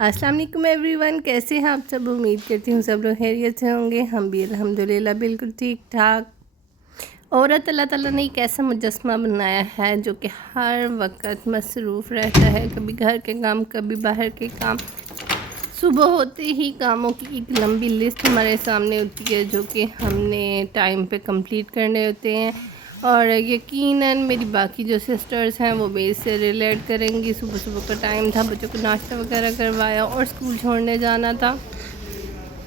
अस्सलाम वालेकुम एवरीवन, कैसे हैं आप सब। उम्मीद करती हूँ सब लोग खैरियत से होंगे। हम भी अल्हम्दुलिल्लाह बिल्कुल ठीक ठाक। औरत अल्लाह ताला ने एक ऐसा मुजस्समा बनाया है जो कि हर वक्त मसरूफ़ रहता है, कभी घर के काम कभी बाहर के काम। सुबह होते ही कामों की एक लंबी लिस्ट हमारे सामने होती है जो कि हमने टाइम पे कंप्लीट करने होते हैं। और यकीनन मेरी बाकी जो सिस्टर्स हैं वो भी इससे रिलेट करेंगी। सुबह सुबह का टाइम था, बच्चों को नाश्ता वगैरह करवाया और स्कूल छोड़ने जाना था।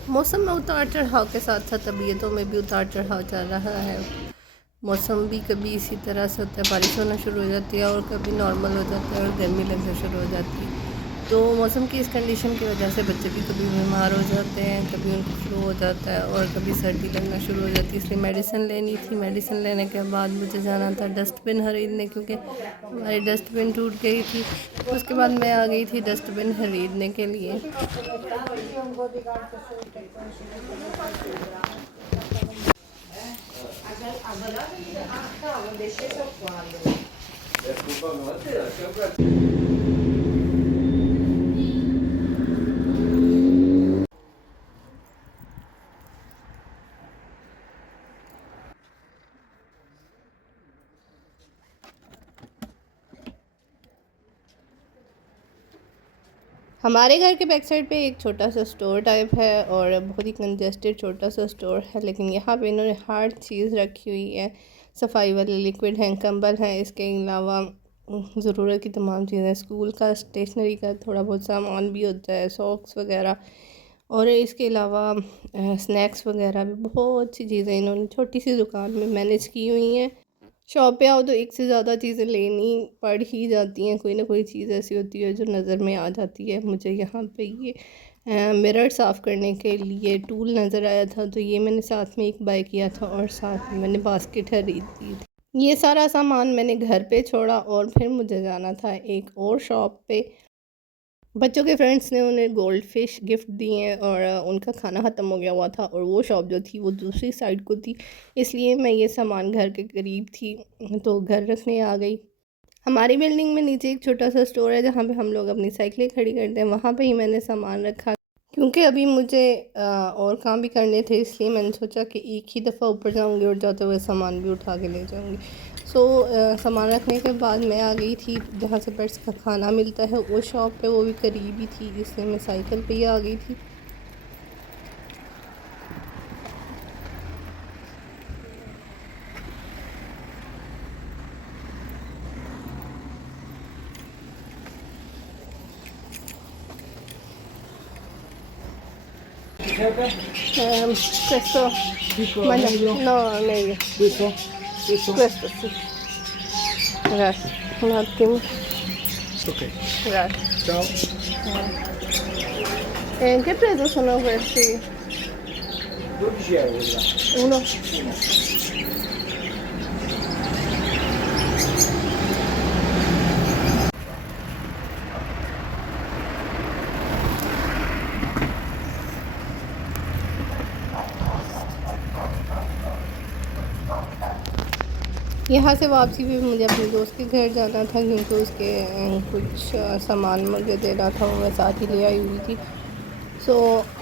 मौसम में उतार चढ़ाव के साथ साथ तबीयतों में भी उतार चढ़ाव चल रहा है। मौसम भी कभी इसी तरह से होता है, बारिश होना शुरू हो जाती है और कभी नॉर्मल हो जाता है और गर्मी लगना शुरू हो जाती है। तो मौसम की इस कंडीशन की वजह से बच्चे भी कभी बीमार हो जाते हैं, कभी उनको फ्लू हो जाता है और कभी सर्दी लगना शुरू हो जाती है। इसलिए मेडिसिन लेनी थी। मेडिसिन लेने के बाद मुझे जाना था डस्टबिन खरीदने, क्योंकि हमारी डस्टबिन टूट गई थी। उसके बाद मैं आ गई थी डस्टबिन खरीदने के लिए। हमारे घर के बैक साइड पे एक छोटा सा स्टोर टाइप है और बहुत ही कंजेस्टेड छोटा सा स्टोर है, लेकिन यहाँ पे इन्होंने हर चीज़ रखी हुई है। सफाई वाले लिक्विड हैं, कंबल हैं, इसके अलावा ज़रूरत की तमाम चीज़ें, स्कूल का स्टेशनरी का थोड़ा बहुत सामान भी होता है, सॉक्स वगैरह। और इसके अलावा स्नैक्स वगैरह भी बहुत सी चीज़ें इन्होंने छोटी सी दुकान में मैनेज की हुई हैं। शॉप पे आओ तो एक से ज़्यादा चीज़ें लेनी पड़ ही जाती हैं, कोई ना कोई चीज़ ऐसी होती है जो नज़र में आ जाती है। मुझे यहाँ पे ये मिरर साफ़ करने के लिए टूल नज़र आया था, तो ये मैंने साथ में एक बाय किया था और साथ में मैंने बास्केट खरीद दी थी। ये सारा सामान मैंने घर पे छोड़ा और फिर मुझे जाना था एक और शॉप पे। बच्चों के फ्रेंड्स ने उन्हें गोल्ड फिश गिफ्ट दिए हैं और उनका खाना ख़त्म हो गया हुआ था और वो शॉप जो थी वो दूसरी साइड को थी, इसलिए मैं ये सामान घर के करीब थी तो घर रखने आ गई। हमारी बिल्डिंग में नीचे एक छोटा सा स्टोर है जहाँ पे हम लोग अपनी साइकिलें खड़ी करते हैं, वहाँ पे ही मैंने सामान रखा। क्योंकि अभी मुझे और काम भी करने थे, इसलिए मैंने सोचा कि एक ही दफ़ा ऊपर जाऊंगी और जाते हुए सामान भी उठा के ले जाऊंगी। सामान रखने के बाद मैं आ गई थी जहाँ से पेट्स का खाना मिलता है, वो शॉप पे, वो भी करीब ही थी, इसलिए मैं साइकिल पे ही आ गई थी। Questo, ma no, meglio. Questo sì. Grazie. Un attimo. Ok, Grazie. ciao. E in che prezzo sono questi? 12 euro. Uno? यहाँ से वापसी भी मुझे अपने दोस्त के घर जाना था, क्योंकि उसके कुछ सामान मुझे देना था, वो मैं साथ ही ले आई हुई थी।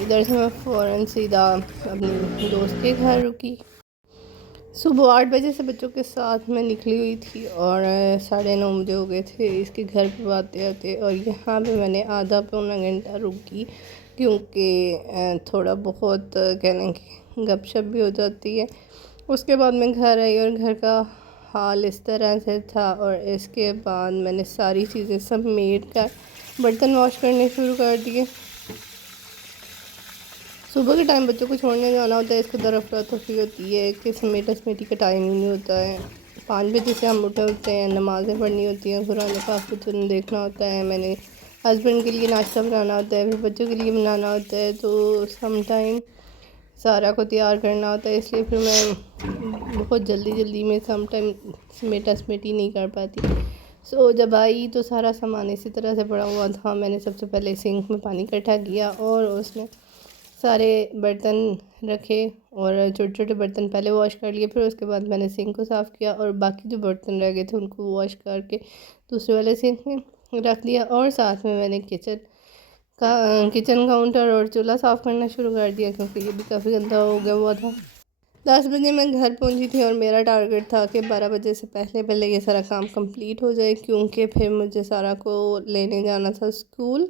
इधर से मैं फ़ौरन सीधा अपने दोस्त के घर रुकी। सुबह 8 बजे से बच्चों के साथ मैं निकली हुई थी और 9:30 बजे हो गए थे इसके घर पे आते आते। और यहाँ पे मैंने आधा पौना घंटा रुकी, क्योंकि थोड़ा बहुत कह लें कि गपशप भी हो जाती है। उसके बाद मैं घर आई और घर का हाल इस तरह से था। और इसके बाद मैंने सारी चीज़ें समेट कर बर्तन वॉश करने शुरू कर दिए। सुबह के टाइम बच्चों को छोड़ने जाना होता है, इसको कदर अफरा तफरी होती है कि समेटा समेटी का टाइम ही नहीं होता है। 5 बजे से हम उठे होते हैं, नमाज़ें पढ़नी होती हैं, कुरान पाक को देखना होता है, मैंने हस्बैंड के लिए नाश्ता बनाना होता है, फिर बच्चों के लिए बनाना होता है, तो सम टाइम सारा को तैयार करना होता है। इसलिए फिर मैं बहुत जल्दी जल्दी में सम टाइम समेटा समेटी नहीं कर पाती। जब आई तो सारा सामान इसी तरह से पड़ा हुआ था। मैंने सबसे पहले सिंक में पानी इकट्ठा किया और उसमें सारे बर्तन रखे और छोटे छोटे बर्तन पहले वॉश कर लिए। फिर उसके बाद मैंने सिंक को साफ़ किया और बाकी जो बर्तन रह गए थे उनको वॉश करके दूसरे वाले सिंक में रख दिया। और साथ में मैंने किचन किचन काउंटर और चूल्हा साफ़ करना शुरू कर दिया, क्योंकि ये भी काफ़ी गंदा हो गया हुआ था। 10 बजे मैं घर पहुंची थी और मेरा टारगेट था कि 12 बजे से पहले पहले ये सारा काम कंप्लीट हो जाए, क्योंकि फिर मुझे सारा को लेने जाना था स्कूल।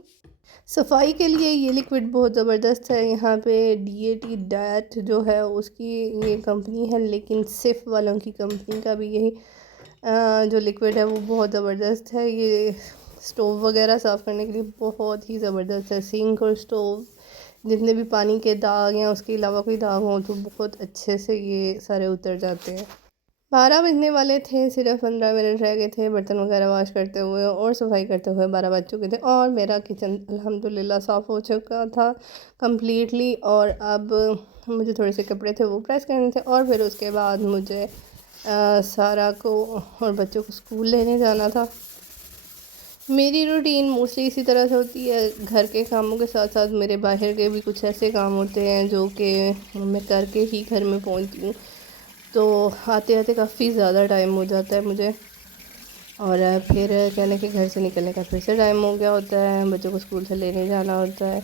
सफाई के लिए ये लिक्विड बहुत ज़बरदस्त है। यहाँ पे DAT डैट जो है उसकी ये कंपनी है, लेकिन सिफ वालों की कंपनी का भी यही जो लिक्विड है वो बहुत ज़बरदस्त है। ये स्टोव वगैरह साफ़ करने के लिए बहुत ही ज़बरदस्त है। सिंक और स्टोव जितने भी पानी के दाग या उसके अलावा कोई दाग हो तो बहुत अच्छे से ये सारे उतर जाते हैं। 12 बजने वाले थे, सिर्फ 15 मिनट रह गए थे बर्तन वगैरह वॉश करते हुए और सफाई करते हुए 12 बज चुके थे और मेरा किचन अल्हम्दुलिल्लाह साफ़ हो चुका था कम्प्लीटली। और अब मुझे थोड़े से कपड़े थे वो प्रेस करने थे और फिर उसके बाद मुझे सारा को और बच्चों को स्कूल लेने जाना था। मेरी रूटीन मोस्टली इसी तरह से होती है। घर के कामों के साथ साथ मेरे बाहर के भी कुछ ऐसे काम होते हैं जो कि मैं करके ही घर में पहुंचती हूँ, तो आते आते काफ़ी ज़्यादा टाइम हो जाता है मुझे। और फिर कहने के घर से निकलने का फिर से टाइम हो गया होता है, बच्चों को स्कूल से लेने जाना होता है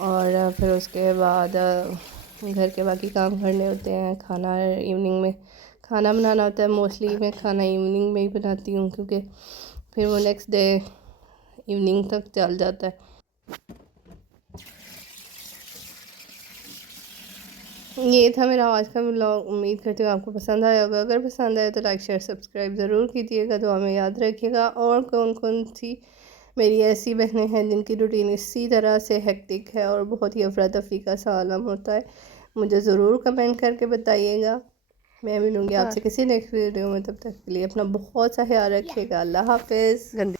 और फिर उसके बाद घर के बाकी काम करने होते हैं। खाना इवनिंग में खाना बनाना होता है। मोस्टली मैं खाना इवनिंग में ही बनाती हूँ, क्योंकि फिर वो नेक्स्ट डे इवनिंग तक चल जाता है। ये था मेरा आज का व्लॉग। उम्मीद करती हूँ आपको पसंद आया होगा। अगर पसंद आया तो लाइक शेयर सब्सक्राइब ज़रूर कीजिएगा, दुआ में याद रखिएगा। और कौन कौन सी मेरी ऐसी बहनें हैं जिनकी रूटीन इसी तरह से हेक्टिक है और बहुत ही अफरा तफरी का सा आलम होता है, मुझे ज़रूर कमेंट करके बताइएगा। मैं मिलूँगी आपसे किसी नेक्स्ट वीडियो में, तब तक के लिए अपना बहुत सा ख्याल रखिएगा। अल्लाह हाफिज़।